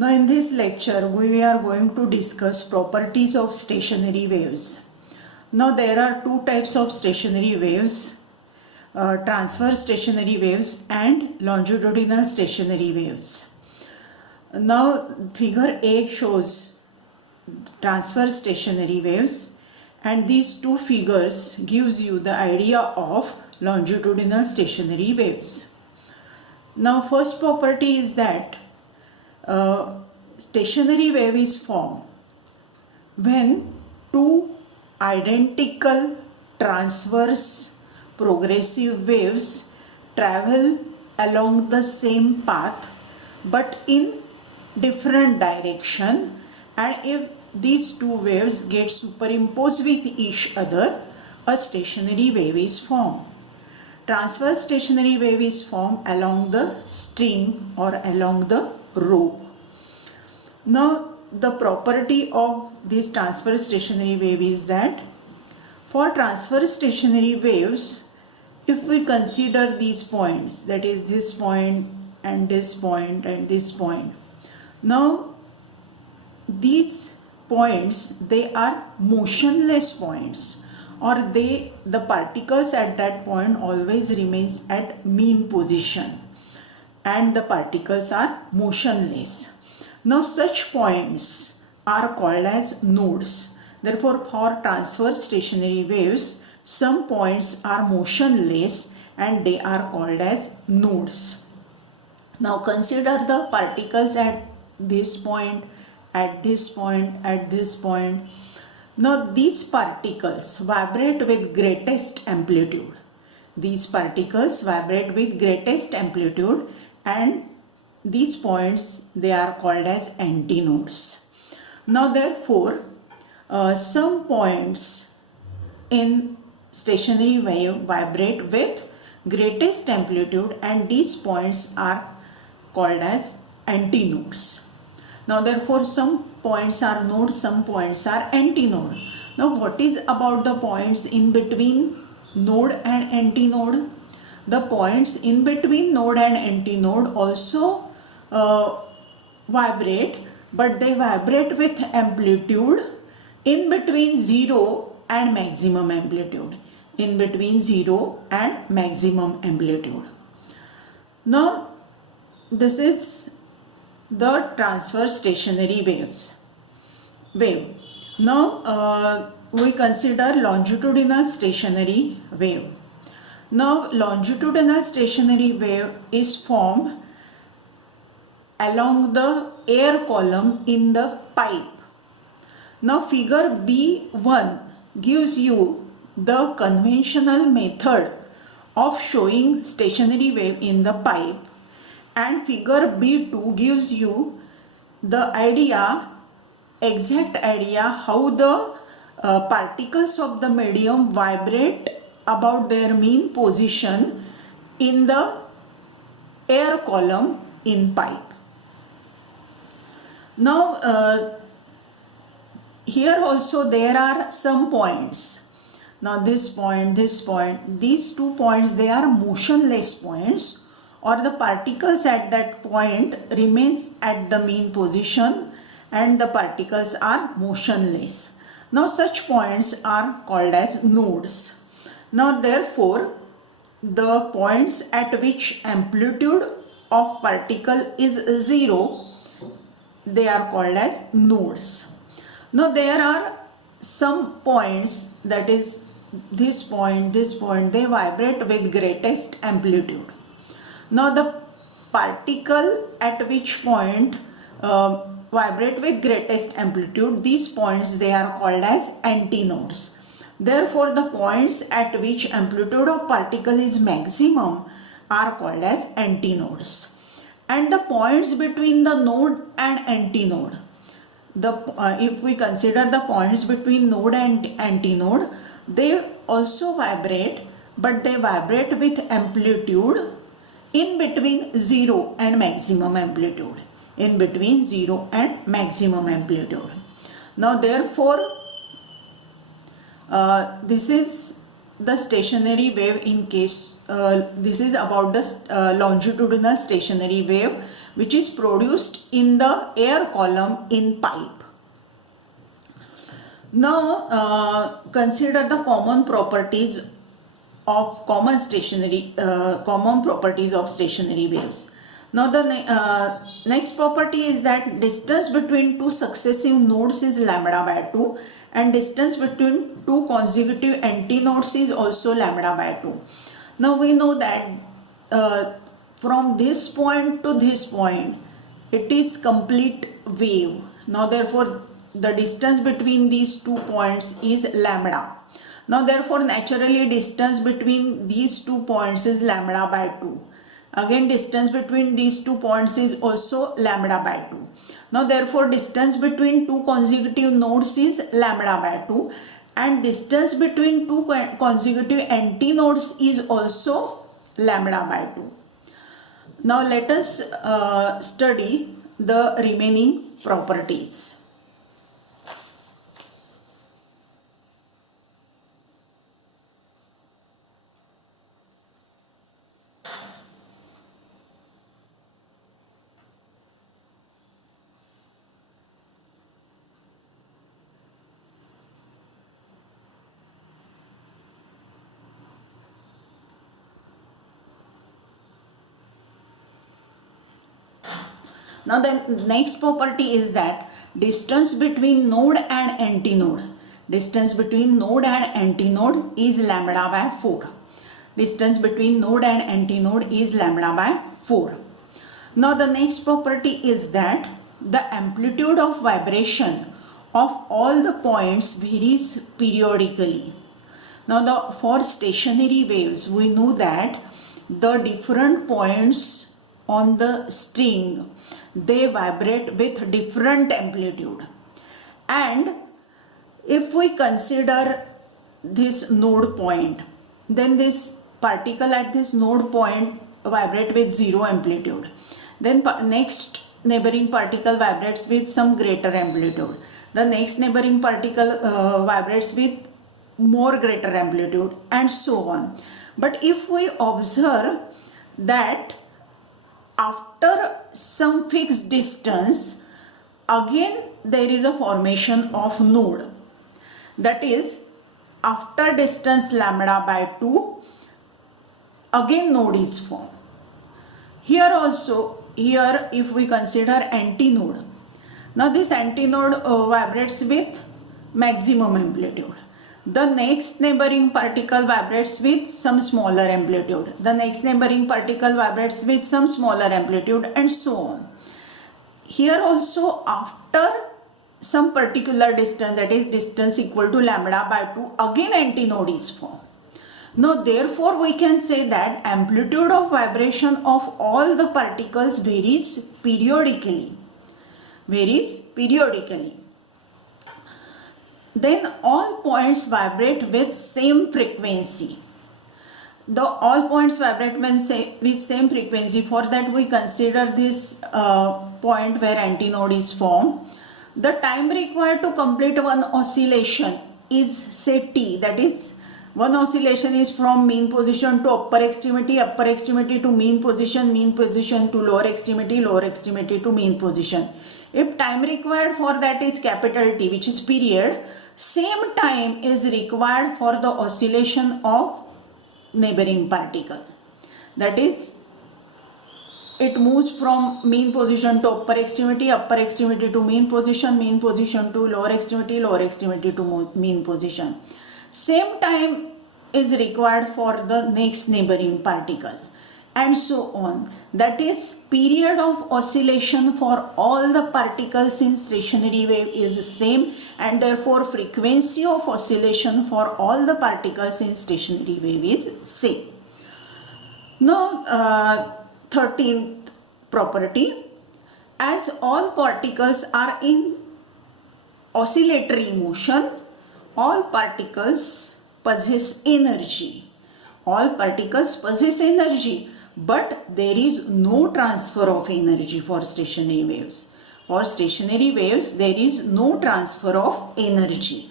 Now in this lecture we are going to discuss properties of stationary waves. Now there are two types of stationary waves, transverse stationary waves and longitudinal stationary waves. Now figure A shows transverse stationary waves, and these two figures gives you the idea of longitudinal stationary waves. Now first property is that stationary wave is formed when two identical transverse progressive waves travel along the same path but in different direction, and if these two waves get superimposed with each other, a stationary wave is formed. Transverse stationary wave is formed along the string or along the rope. Now the property of this transverse stationary wave is that for transverse stationary waves, if we consider these points, that is this point and this point and this point, now these points, they are motionless points, or the particles at that point always remains at mean position and the particles are motionless. Now such points are called as nodes. Therefore for transverse stationary waves, some points are motionless and they are called as nodes. Now consider the particles at this point, at this point, at this point. Now these particles vibrate with greatest amplitude. These particles vibrate with greatest amplitude, and these points, they are called as antinodes. Now therefore some points in stationary wave vibrate with greatest amplitude, and these points are called as antinodes. Now therefore some points are nodes, some points are antinode. Now what is about the points in between node and antinode? The points in between node and antinode also vibrate, but they vibrate with amplitude in between 0 and maximum amplitude. In between 0 and maximum amplitude. Now this is the transverse stationary wave. Now we consider longitudinal stationary wave. Now longitudinal stationary wave is formed along the air column in the pipe. Now figure B1 gives you the conventional method of showing stationary wave in the pipe, and figure B2 gives you the exact idea how the particles of the medium vibrate about their mean position in the air column in pipe. Now here also there are some points. Now this point, these 2 points, they are motionless points, or the particles at that point remains at the mean position and the particles are motionless. Now such points are called as nodes. Now therefore the points at which amplitude of particle is 0, they are called as nodes. Now there are some points, that is this point, they vibrate with greatest amplitude. Now the particle at which point vibrate with greatest amplitude, these points, they are called as antinodes. Therefore the points at which amplitude of particle is maximum are called as antinodes. And the points between the node and antinode, if we consider the points between node and antinode, they also vibrate, but they vibrate with amplitude in between 0 and maximum amplitude. In between 0 and maximum amplitude. Now therefore this is the stationary wave in case, this is about the longitudinal stationary wave which is produced in the air column in pipe. Now consider the common properties of common properties of stationary waves. Now the next property is that distance between two successive nodes is lambda by 2, and distance between two consecutive antinodes is also lambda by 2. Now we know that from this point to this point it is complete wave. Now therefore the distance between these 2 points is lambda. Now therefore naturally distance between these 2 points is lambda by 2. Again distance between these 2 points is also lambda by 2. Now therefore distance between two consecutive nodes is lambda by 2, and distance between two consecutive antinodes is also lambda by 2. Now let us study the remaining properties. Now the next property is that distance between node and antinode. Distance between node and antinode is lambda by 4. Distance between node and antinode is lambda by 4. Now the next property is that the amplitude of vibration of all the points varies periodically. Now for stationary waves we know that the different points on the string, they vibrate with different amplitude, and if we consider this node point, then this particle at this node point vibrate with 0 amplitude. Then next neighboring particle vibrates with some greater amplitude. The next neighboring particle vibrates with more greater amplitude, and so on. But if we observe that after some fixed distance, again there is a formation of node. That is, after distance lambda by 2, again node is formed. Here also, here if we consider antinode, now this antinode vibrates with maximum amplitude. The next neighboring particle vibrates with some smaller amplitude. The next neighboring particle vibrates with some smaller amplitude, and so on. Here also after some particular distance, that is distance equal to lambda by 2, again antinode is formed. Now therefore we can say that amplitude of vibration of all the particles varies periodically. Then all points vibrate with same frequency. All points vibrate with same frequency. For that we consider this point where antinode is formed. The time required to complete one oscillation is say t. That is, one oscillation is from mean position to upper extremity to mean position to lower extremity to mean position. If time required for that is capital T, which is period, same time is required for the oscillation of neighboring particle. That is, it moves from mean position to upper extremity to mean position to lower extremity to mean position. Same time is required for the next neighboring particle, and so on. That is, period of oscillation for all the particles in stationary wave is same, and therefore frequency of oscillation for all the particles in stationary wave is same. Now 13th property, as all particles are in oscillatory motion, all particles possess energy. All particles possess energy, but there is no transfer of energy for stationary waves. For stationary waves, there is no transfer of energy.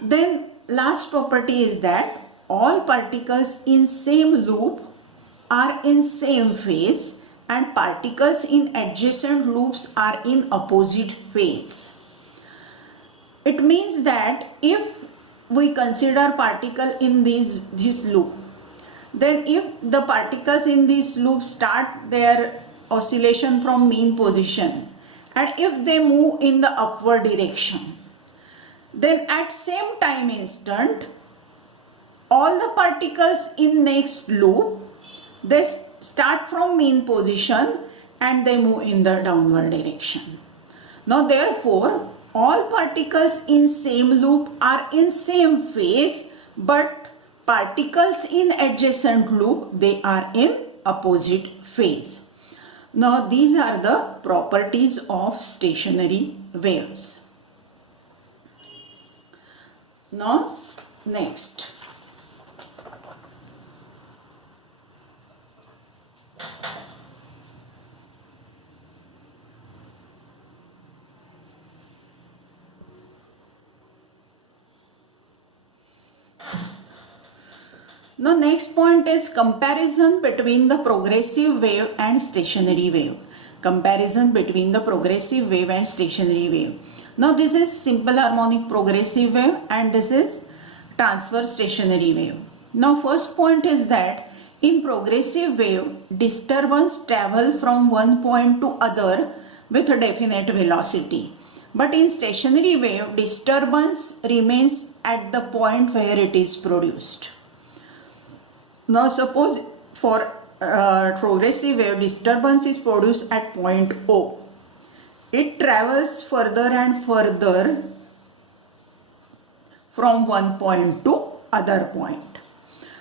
Then last property is that all particles in same loop are in same phase, and particles in adjacent loops are in opposite phase. It means that if we consider particle in this loop, then if the particles in this loop start their oscillation from mean position, and if they move in the upward direction, then at same time instant all the particles in next loop, they start from mean position and they move in the downward direction. Now therefore all particles in same loop are in same phase, but particles in adjacent loop, they are in opposite phase. Now these are the properties of stationary waves. Now next, next point is comparison between the progressive wave and stationary wave. Comparison between the progressive wave and stationary wave. Now this is simple harmonic progressive wave and this is transverse stationary wave. Now first point is that in progressive wave, disturbance travel from one point to other with a definite velocity. But in stationary wave, disturbance remains at the point where it is produced. Now suppose for progressive wave, disturbance is produced at point O. It travels further and further from one point to other point.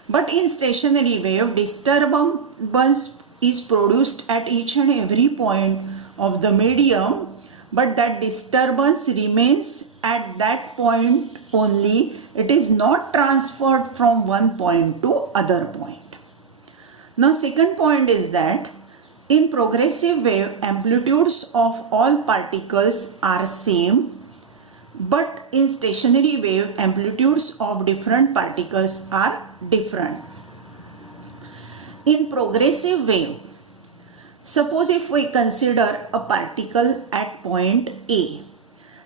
But in stationary wave, disturbance is produced at each and every point of the medium, but that disturbance remains at that point only. It is not transferred from one point to other point. Now second point is that in progressive wave, amplitudes of all particles are same, but in stationary wave, amplitudes of different particles are different. In progressive wave, suppose if we consider a particle at point A,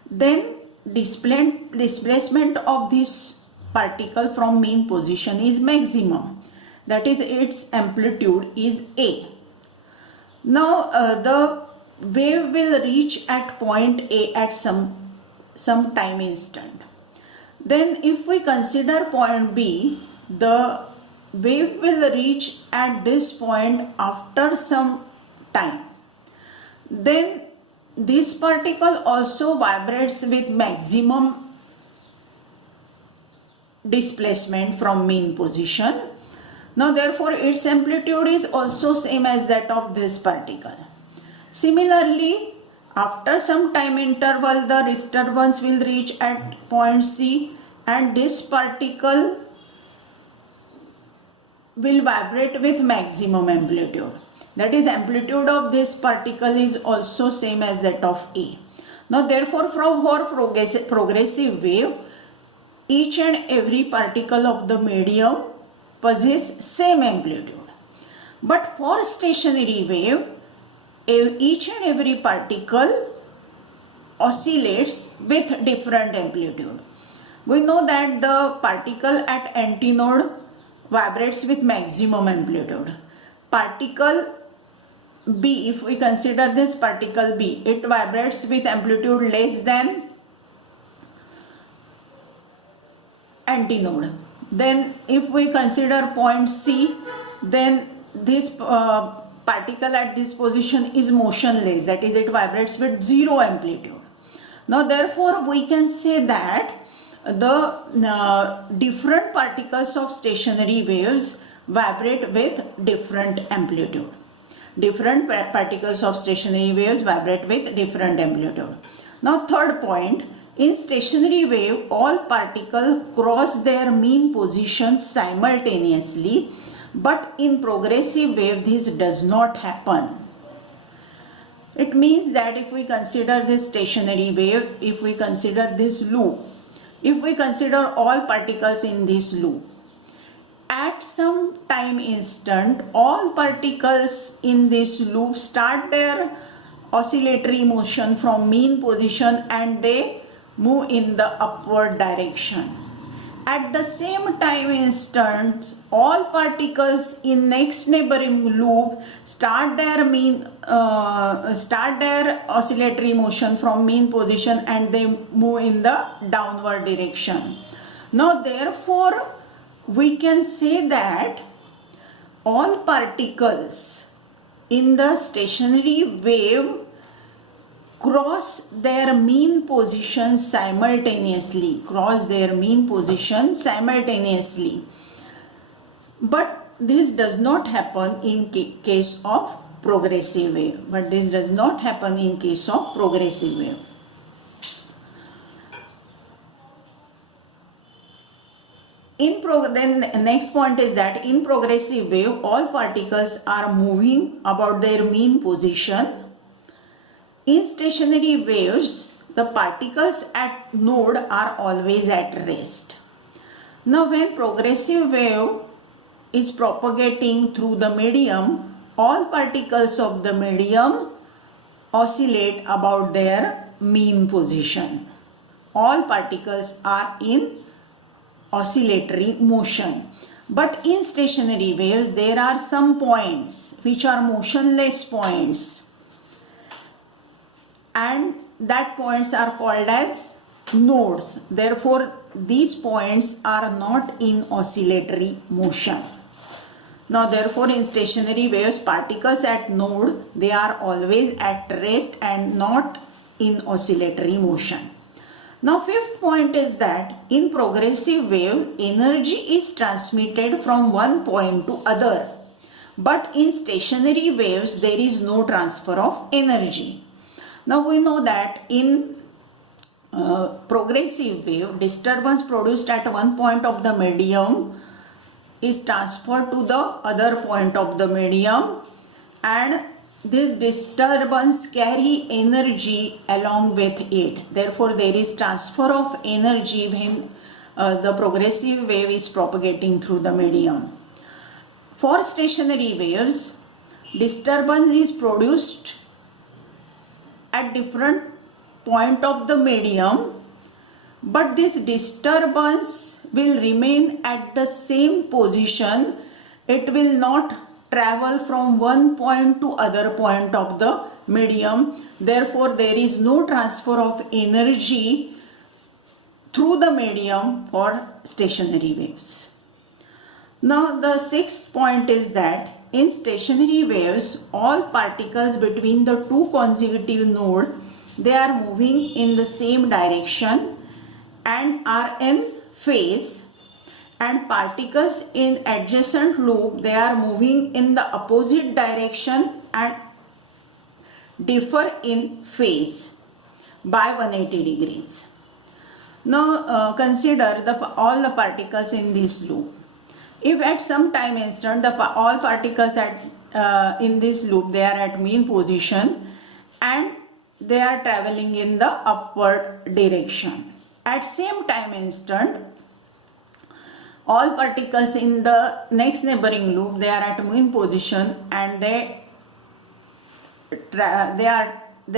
then displacement of this particle from mean position is maximum, that is its amplitude is A. Now the wave will reach at point A at some time instant. Then if we consider point B, the wave will reach at this point after some time. Then this particle also vibrates with maximum displacement from mean position. Now therefore its amplitude is also same as that of this particle. Similarly, after some time interval, the disturbance will reach at point C and this particle will vibrate with maximum amplitude. That is, amplitude of this particle is also same as that of A. Now therefore for progressive wave, each and every particle of the medium possess same amplitude. But for stationary wave, each and every particle oscillates with different amplitude. We know that the particle at antinode vibrates with maximum amplitude. Particle B, if we consider this particle B, it vibrates with amplitude less than antinode. Then if we consider point C, then this particle at this position is motionless, that is, it vibrates with zero amplitude. Now therefore we can say that the different particles of stationary waves vibrate with different amplitude. Different particles of stationary waves vibrate with different amplitude. Now third point, in stationary wave, all particles cross their mean position simultaneously, but in progressive wave this does not happen. It means that if we consider this stationary wave, if we consider this loop, if we consider all particles in this loop, at some time instant, all particles in this loop start their oscillatory motion from mean position and they move in the upward direction. At the same time instant, all particles in next neighboring loop start their oscillatory motion from mean position and they move in the downward direction. Now therefore we can say that all particles in the stationary wave cross their mean position simultaneously, but this does not happen in case of progressive wave. Then next point is that in progressive wave, all particles are moving about their mean position. In stationary waves, the particles at node are always at rest. Now when progressive wave is propagating through the medium, all particles of the medium oscillate about their mean position. All particles are in oscillatory motion. But in stationary waves, there are some points which are motionless points, and that points are called as nodes. Therefore, these points are not in oscillatory motion. Now, therefore, in stationary waves, particles at node, they are always at rest and not in oscillatory motion. Now, fifth point is that in progressive wave, energy is transmitted from one point to other. But in stationary waves, there is no transfer of energy. Now we know that in progressive wave, disturbance produced at one point of the medium is transferred to the other point of the medium, and this disturbance carry energy along with it. Therefore, there is transfer of energy when the progressive wave is propagating through the medium. For stationary waves, disturbance is produced at different point of the medium, but this disturbance will remain at the same position. It will not travel from one point to other point of the medium. Therefore, there is no transfer of energy through the medium for stationary waves. Now, the sixth point is that in stationary waves, all particles between the two consecutive nodes, they are moving in the same direction and are in phase, and particles in adjacent loop, they are moving in the opposite direction and differ in phase by 180 degrees. Now consider all the particles in this loop. If at some time instant all particles in this loop, they are at mean position and they are traveling in the upward direction. At same time instant, all particles in the next neighboring loop, they are at mean position and they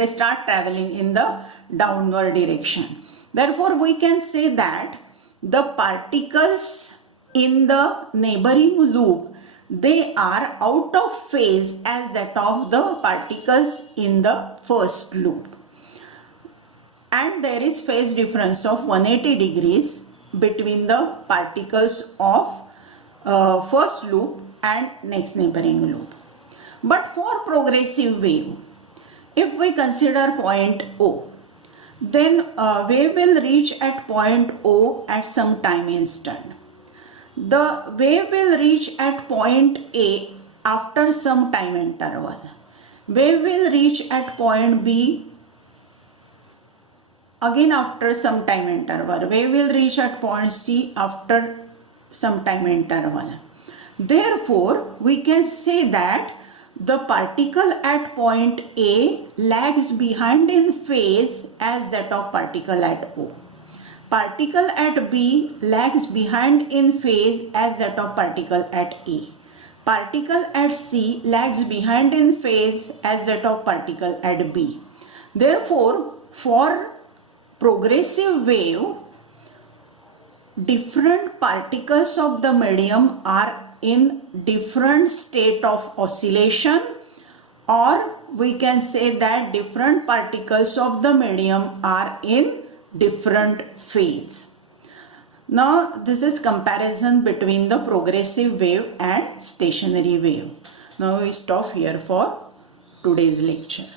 start traveling in the downward direction. Therefore, we can say that the particles in the neighboring loop, they are out of phase as that of the particles in the first loop. And there is phase difference of 180 degrees between the particles of first loop and next neighboring loop. But for progressive wave, if we consider point O, then wave will reach at point O at some time instant. The wave will reach at point A after some time interval. Wave will reach at point B again after some time interval. Wave will reach at point C after some time interval. Therefore, we can say that the particle at point A lags behind in phase as that of particle at O. Particle at B lags behind in phase as that of particle at A. Particle at C lags behind in phase as that of particle at B. Therefore, for progressive wave, different particles of the medium are in different state of oscillation, or we can say that different particles of the medium are in different phase. Now this is comparison between the progressive wave and stationary wave. Now we stop here for today's lecture.